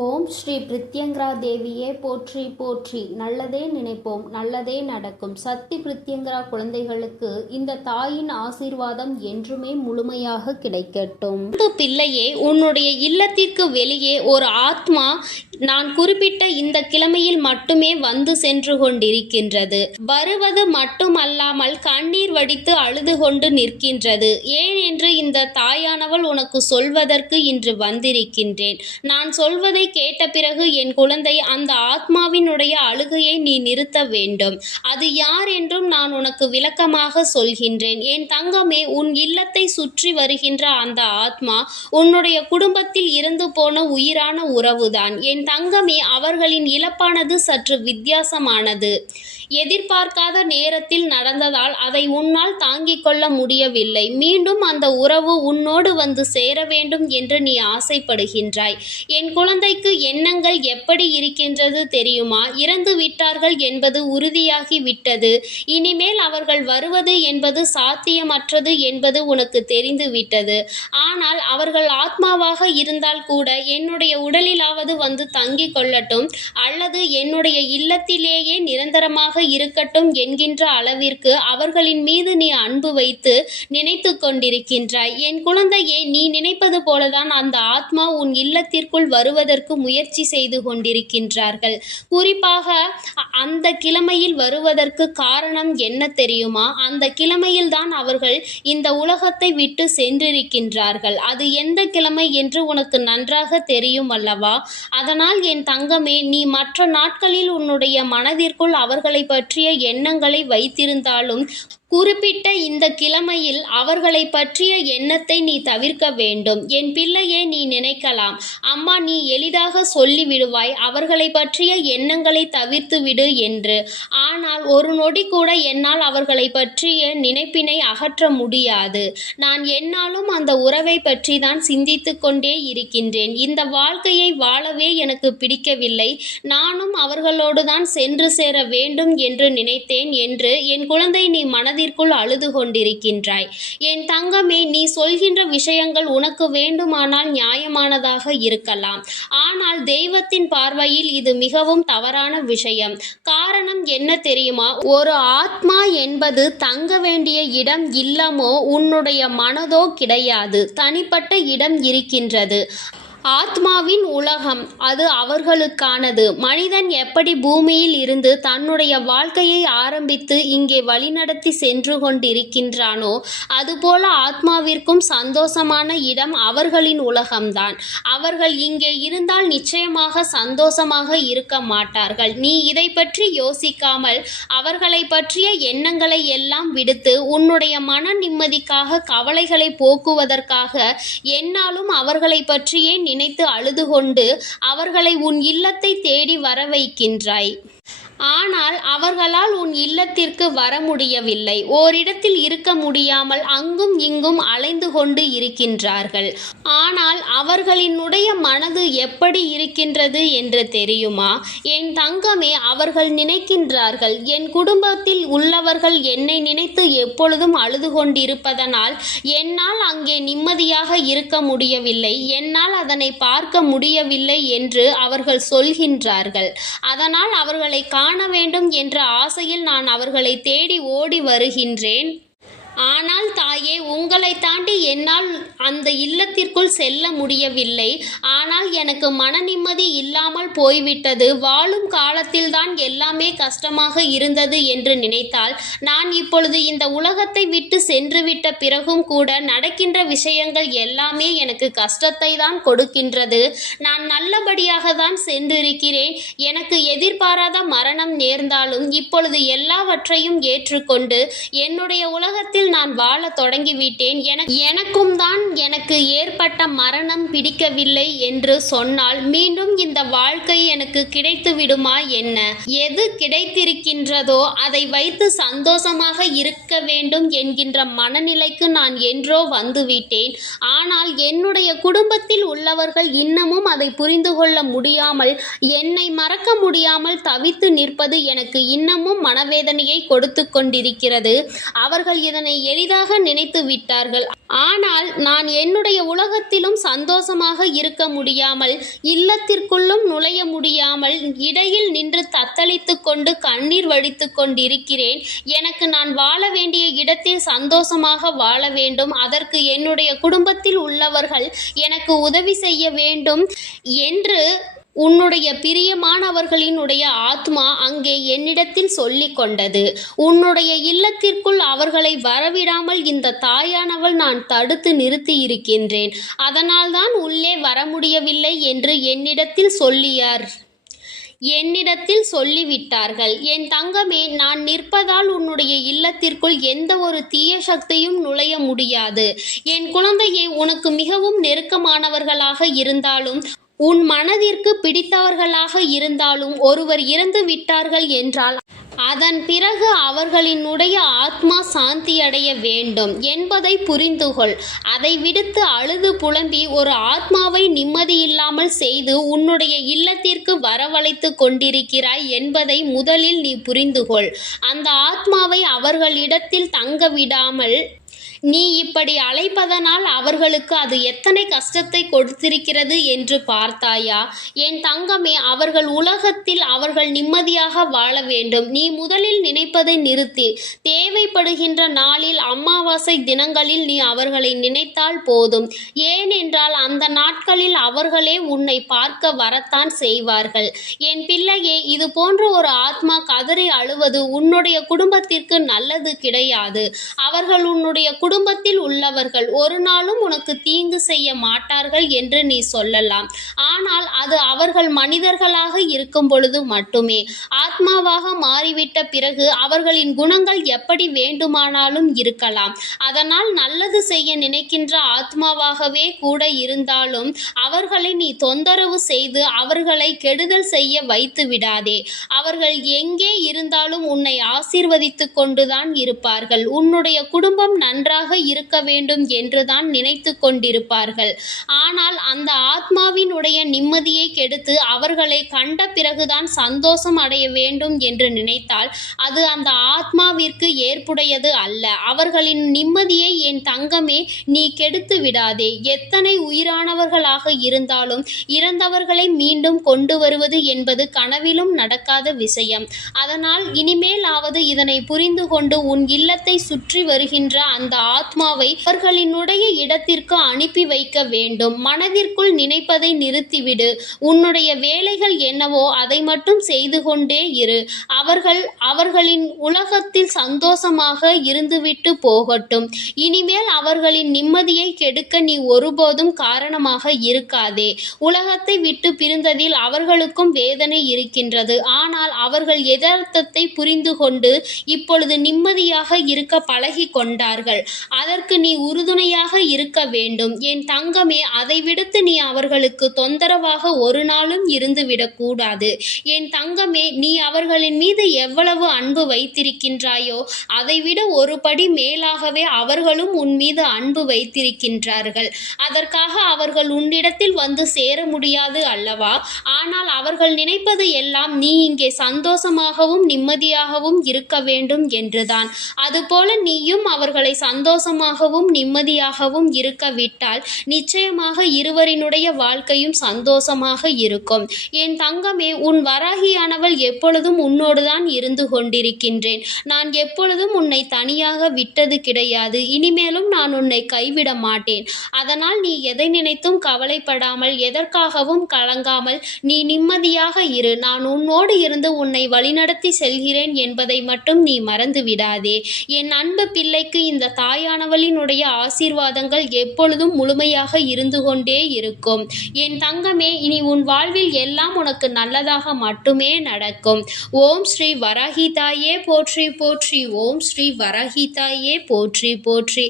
ஓம் ஸ்ரீ பிரித்யங்கரா தேவியே போற்றி போற்றி. நல்லதே நினைப்போம் நல்லதே நடக்கும். சக்தி பிரித்யங்கரா குழந்தைகளுக்கு இந்த தாயின் ஆசீர்வாதம் என்றுமே முழுமையாக கிடைக்கட்டும். பிள்ளையே உன்னுடைய இல்லத்திற்கு வெளியே ஒரு ஆத்மா நான் குறிப்பிட்ட இந்த கிழமையில் மட்டுமே வந்து சென்று கொண்டிருக்கின்றது. வருவது மட்டுமல்லாமல் கண்ணீர் வடித்து அழுது கொண்டு நிற்கின்றது. ஏன் என்று இந்த தாயானவள் உனக்கு சொல்வதற்கு இன்று வந்திருக்கின்றேன். நான் சொல்வதை கேட்ட பிறகு என் குழந்தை அந்த ஆத்மாவினுடைய அழுகையை நீ நிறுத்த வேண்டும். அது யார் என்றும் நான் உனக்கு விளக்கமாக சொல்கின்றேன். என் தங்கமே உன் இல்லத்தை சுற்றி வருகின்ற அந்த ஆத்மா உன்னுடைய குடும்பத்தில் இருந்து போன உயிரான உறவுதான். என் தங்கமே அவர்களின் இழப்பானது சற்று வித்தியாசமானது. எதிர்பார்க்காத நேரத்தில் நடந்ததால் அதை உன்னால் தாங்கிக் கொள்ள முடியவில்லை. மீண்டும் அந்த உறவு உன்னோடு வந்து சேர வேண்டும் என்று நீ ஆசைப்படுகின்றாய். என் குழந்தைக்கு எண்ணங்கள் எப்படி இருக்கின்றது தெரியுமா? இறந்து விட்டார்கள் என்பது உறுதியாகி விட்டது. இனிமேல் அவர்கள் வருவது என்பது சாத்தியமற்றது என்பது உனக்கு தெரிந்து விட்டது. ஆனால் அவர்கள் ஆத்மாவாக இருந்தால் கூட என்னுடைய உடலிலாவது வந்து தங்கிக் கொள்ளட்டும். அல்லது என்னுடைய இல்லத்திலேயே நிரந்தரமாக இருக்கட்டும் என்கின்ற அளவிற்கு அவர்களின் மீது நீ அன்பு வைத்து நினைத்து கொண்டிருக்கின்றாய். என் குழந்தையே நீ நினைப்பது போலதான் அந்த ஆத்மா உன் இல்லத்திற்குள் வருவதற்கு முயற்சி செய்து கொண்டிருக்கின்றார்கள். குறிப்பாக அந்த கிழமையில் வருவதற்கு காரணம் என்ன தெரியுமா? அந்த கிழமையில் தான் அவர்கள் இந்த உலகத்தை விட்டு சென்றிருக்கின்றார்கள். அது எந்த கிழமை என்று உனக்கு நன்றாக தெரியும் அல்லவா? அதனால் என் தங்கமே நீ மற்ற நாட்களில் உன்னுடைய மனதிற்குள் அவர்களை பற்றிய எண்ணங்களை வைத்திருந்தாலும் குறிப்பிட்ட இந்த கிழமையில் அவர்களை பற்றிய எண்ணத்தை நீ தவிர்க்க வேண்டும். என் பிள்ளையே நீ நினைக்கலாம். அம்மா நீ எளிதாக சொல்லி விடுவாய் அவர்களை பற்றிய எண்ணங்களை தவிர்த்து விடு என்று. ஆனால் ஒரு நொடி கூட என்னால் அவர்களை பற்றிய நினைப்பினை அகற்ற முடியாது. நான் என்னாலும் அந்த உறவை பற்றி தான் சிந்தித்து கொண்டே இருக்கின்றேன். இந்த வாழ்க்கையை வாழவே எனக்கு பிடிக்கவில்லை. நானும் அவர்களோடு தான் சென்று சேர வேண்டும் என்று நினைத்தேன் என்று என் குழந்தை நீ மனதில் மனதிற்குள் அழுது கொண்டிருக்கின்றாய். என் தங்கமே நீ சொல்கின்ற விஷயங்கள் உனக்கு வேண்டுமானால் நியாயமானதாக இருக்கலாம். ஆனால் தெய்வத்தின் பார்வையில் இது மிகவும் தவறான விஷயம். காரணம் என்ன தெரியுமா? ஒரு ஆத்மா என்பது தங்க வேண்டிய இடம் இல்லமோ உன்னுடைய மனதோ கிடையாது. தனிப்பட்ட இடம் இருக்கின்றது. ஆத்மாவின் உலகம் அது அவர்களுக்கானது. மனிதன் எப்படி பூமியில் இருந்து தன்னுடைய வாழ்க்கையை ஆரம்பித்து இங்கே வழிநடத்தி சென்று கொண்டிருக்கின்றானோ அதுபோல ஆத்மாவிற்கும் சந்தோஷமான இடம் அவர்களின் உலகம்தான். அவர்கள் இங்கே இருந்தால் நிச்சயமாக சந்தோஷமாக இருக்க மாட்டார்கள். நீ இதை பற்றி யோசிக்காமல் அவர்களை பற்றிய எண்ணங்களை எல்லாம் விடுத்து உன்னுடைய மன நிம்மதிக்காக கவலைகளை போக்குவதற்காக என்னாலும் அவர்களை பற்றியே நினைத்து அழுது கொண்டு அவர்களை உன் இல்லத்தை தேடி வர வைக்கின்றாய் ஆனால் அவர்களால் உன் இல்லத்திற்கு வர முடியவில்லை. ஓரிடத்தில் இருக்க முடியாமல் அங்கும் இங்கும் அலைந்து கொண்டு இருக்கின்றார்கள். ஆனால் அவர்களினுடைய மனது எப்படி இருக்கின்றது என்று தெரியுமா? என் தங்கமே அவர்கள் நினைக்கின்றார்கள் என் குடும்பத்தில் உள்ளவர்கள் என்னை நினைத்து எப்பொழுதும் அழுது கொண்டிருப்பதனால் என்னால் அங்கே நிம்மதியாக இருக்க முடியவில்லை என்னால் அதனை பார்க்க முடியவில்லை என்று அவர்கள் சொல்கின்றார்கள். அதனால் அவர்களை காண வேண்டும் என்ற ஆசையில் நான் அவர்களை தேடி ஓடி வருகின்றேன். ஆனால் தாயே உங்களை தாண்டி என்னால் அந்த இல்லத்திற்குள் செல்ல முடியவில்லை. ஆனால் எனக்கு மன நிம்மதி இல்லாமல் போய்விட்டது. வாழும் காலத்தில்தான் எல்லாமே கஷ்டமாக இருந்தது என்று நினைத்தால் நான் இப்பொழுது இந்த உலகத்தை விட்டு சென்றுவிட்ட பிறகும் கூட நடக்கின்ற விஷயங்கள் எல்லாமே எனக்கு கஷ்டத்தை தான் கொடுக்கின்றது. நான் நல்லபடியாக தான் சென்றிருக்கிறேன். எனக்கு எதிர்பாராத மரணம் நேர்ந்தாலும் இப்பொழுது எல்லாவற்றையும் ஏற்றுக்கொண்டு என்னுடைய உலகத்தில் நான் வாழ தொடங்கிவிட்டேன். எனக்கு எனக்கும் தான் எனக்கு ஏற்பட்ட மரணம் பிடிக்கவில்லை என்று சொன்னால் மீண்டும் இந்த வாழ்க்கை எனக்கு கிடைத்து விடுமா என்ன? எது கிடைத்திருக்கின்றதோ அதை வைத்து சந்தோஷமாக இருக்க வேண்டும் என்கின்ற மனநிலைக்கு நான் என்றோ வந்துவிட்டேன். ஆனால் என்னுடைய குடும்பத்தில் உள்ளவர்கள் இன்னமும் அதை புரிந்து கொள்ள முடியாமல் என்னை மறக்க முடியாமல் தவித்து நிற்பது எனக்கு இன்னமும் மனவேதனையை கொடுத்து கொண்டிருக்கிறது. அவர்கள் இதனை எளிதாக நினைத்து விட்டார்கள் ஆனால் நான் என்னுடைய உலகத்திலும் சந்தோஷமாக இருக்க முடியாமல் இல்லத்திற்குள்ளும் நுழைய முடியாமல் இடையில் நின்று தத்தளித்து கொண்டு கண்ணீர் வடித்து கொண்டிருக்கிறேன். எனக்கு நான் வாழ வேண்டிய இடத்தில் சந்தோஷமாக வாழ வேண்டும். அதற்கு என்னுடைய குடும்பத்தில் உள்ளவர்கள் எனக்கு உதவி செய்ய வேண்டும் என்று உன்னுடைய பிரியமானவர்களினுடைய ஆத்மா அங்கே என்னிடத்தில் சொல்லிக் கொண்டது. உன்னுடைய இல்லத்திற்குள் அவர்களை வரவிடாமல் இந்த தாயானவள் நான் தடுத்து நிறுத்தி இருக்கின்றேன். அதனால்தான் உள்ளே வர முடியவில்லை என்று என்னிடத்தில் சொல்லியார். என்னிடத்தில் சொல்லிவிட்டார்கள். என் தங்கமே நான் நிற்பதால் உன்னுடைய இல்லத்திற்குள் எந்த ஒரு தீய சக்தியும் நுழைய முடியாது. என் குழந்தையை உனக்கு மிகவும் நெருக்கமானவர்களாக இருந்தாலும் உன் மனதிற்கு பிடித்தவர்களாக இருந்தாலும் ஒருவர் இறந்து விட்டார்கள் என்றால் அதன் பிறகு அவர்களினுடைய ஆத்மா சாந்தியடைய வேண்டும் என்பதை புரிந்துகொள். அதை விடுத்து அழுது புலம்பி ஒரு ஆத்மாவை நிம்மதியில்லாமல் செய்து உன்னுடைய இல்லத்திற்கு வரவழைத்து கொண்டிருக்கிறாய் என்பதை முதலில் நீ புரிந்துகொள். அந்த ஆத்மாவை அவர்களிடத்தில் தங்க விடாமல் நீ இப்படி அழைப்பதனால் அவர்களுக்கு அது எத்தனை கஷ்டத்தை கொடுத்திருக்கிறது என்று பார்த்தாயா? என் தங்கமே அவர்கள் உலகத்தில் அவர்கள் நிம்மதியாக வாழ வேண்டும். நீ முதலில் நினைப்பதை நிறுத்தி. தேவைப்படுகின்ற நாளில் அமாவாசை தினங்களில் நீ அவர்களை நினைத்தால் போதும். ஏனென்றால் அந்த நாட்களில் அவர்களே உன்னை பார்க்க வரத்தான் செய்வார்கள். என் பிள்ளையே இது போன்ற ஒரு ஆத்மா கதறி அழுவது உன்னுடைய குடும்பத்திற்கு நல்லது கிடையாது. அவர்கள் உன்னுடைய குடும்பத்தில் உள்ளவர்கள் ஒரு நாளும் உனக்கு தீங்கு செய்ய மாட்டார்கள் என்று நீ சொல்லலாம். ஆனால் அது அவர்கள் மனிதர்களாக இருக்கும் பொழுது மட்டுமே. ஆத்மாவாக மாறிவிட்ட பிறகு அவர்களின் குணங்கள் எப்படி வேண்டுமானாலும் இருக்கலாம். அதனால் நல்லது செய்ய நினைக்கின்ற ஆத்மாவாகவே கூட இருந்தாலும் அவர்களை நீ தொந்தரவு செய்து அவர்களை கெடுதல் செய்ய வைத்து விடாதே. அவர்கள் எங்கே இருந்தாலும் உன்னை ஆசீர்வதித்து கொண்டுதான் இருப்பார்கள். உன்னுடைய குடும்பம் நன்றாக இருக்க வேண்டும் என்றுதான் நினைத்து கொண்டிருப்பார்கள். ஆனால் அந்த ஆத்மாவினுடைய நிம்மதியை கெடுத்து அவர்களை கண்ட பிறகுதான் சந்தோஷம் அடைய வேண்டும் என்று நினைத்தால் அது அந்த ஆத்மாவிற்கு ஏற்புடையது அல்ல. அவர்களின் நிம்மதியை என் தங்கமே நீ கெடுத்து விடாதே. எத்தனை உயிரானவர்களாக இருந்தாலும் இறந்தவர்களை மீண்டும் கொண்டு வருவது என்பது கனவிலும் நடக்காத விஷயம். அதனால் இனிமேலாவது இதனை புரிந்து கொண்டு உன் இல்லத்தை சுற்றி வருகின்ற அந்த ஆத்மாவை அவர்களினுடைய இடத்திற்கு அனுப்பி வைக்க வேண்டும். மனதிற்குள் நினைப்பது நிறுத்திவிடு. உன்னுடைய வேலைகள் என்னவோ அதை மட்டும் செய்து கொண்டே இரு. அவர்கள் அவர்களின் உலகத்தில் சந்தோஷமாக இருந்துவிட்டு போகட்டும். இனிமேல் அவர்களின் நிம்மதியை கெடுக்க நீ ஒருபோதும் காரணமாக இருக்காதே. உலகத்தை விட்டு பிரிந்ததில் அவர்களுக்கும் வேதனை இருக்கின்றது. ஆனால் அவர்கள் எதார்த்தத்தை புரிந்து கொண்டு இப்பொழுது நிம்மதியாக இருக்க பழகி கொண்டார்கள். அதற்கு நீ உறுதுணையாக இருக்க வேண்டும். என் தங்கமே அதை விடுத்து நீ அவர்களுக்கு தொந்தரவாக ஒரு நாளும் இருந்து விடக்கூடாது என் தங்கமே நீ அவர்களின் மீது எவ்வளவு அன்பு வைத்திருக்கின்றாயோ அதைவிட ஒரு படி மேலாகவே அவர்களும் உன் மீது அன்பு வைத்திருக்கின்றார்கள். அதற்காக அவர்கள் உன்னிடத்தில் வந்து சேர முடியாது அல்லவா? ஆனால் அவர்கள் நினைப்பது எல்லாம் நீ இங்கே சந்தோஷமாகவும் நிம்மதியாகவும் இருக்க வேண்டும் என்றுதான். அதுபோல நீயும் அவர்களை சந்தோஷமாகவும் நிம்மதியாகவும் இருக்க விட்டால் நிச்சயமாக இருவரினுடைய வாழ்க்கை வாழ்க்கையும் சந்தோஷமாக இருக்கும். என் தங்கமே உன் வராகியானவள் எப்பொழுதும் உன்னோடுதான் இருந்து கொண்டிருக்கின்றேன். நான் எப்பொழுதும் உன்னை தனியாக விட்டது கிடையாது. இனிமேலும் நான் உன்னை கைவிட மாட்டேன். அதனால் நீ எதை நினைத்தும் கவலைப்படாமல் எதற்காகவும் கலங்காமல் நீ நிம்மதியாக இரு. நான் உன்னோடு இருந்து உன்னை வழிநடத்தி செல்கிறேன் என்பதை மட்டும் நீ மறந்து விடாதே என் அன்பு பிள்ளைக்கு இந்த தாயானவளினுடைய ஆசீர்வாதங்கள் எப்பொழுதும் முழுமையாக இருந்து கொண்டே இருக்கும். என் தங்கமே இனி உன் வாழ்வில் எல்லாம் உனக்கு நல்லதாக மட்டுமே நடக்கும். ஓம் ஸ்ரீ வரஹிதாயே போற்றி போற்றி. ஓம் ஸ்ரீ வரஹிதாயே போற்றி போற்றி.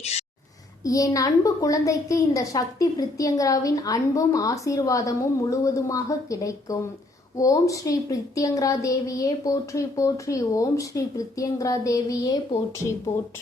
என் அன்பு குழந்தைக்கு இந்த சக்தி பிரித்யங்கராவின் அன்பும் ஆசீர்வாதமும் முழுவதுமாக கிடைக்கும். ஓம் ஸ்ரீ பிரித்யங்கரா தேவியே போற்றி போற்றி. ஓம் ஸ்ரீ பிரித்யங்கரா தேவியே போற்றி போற்றி.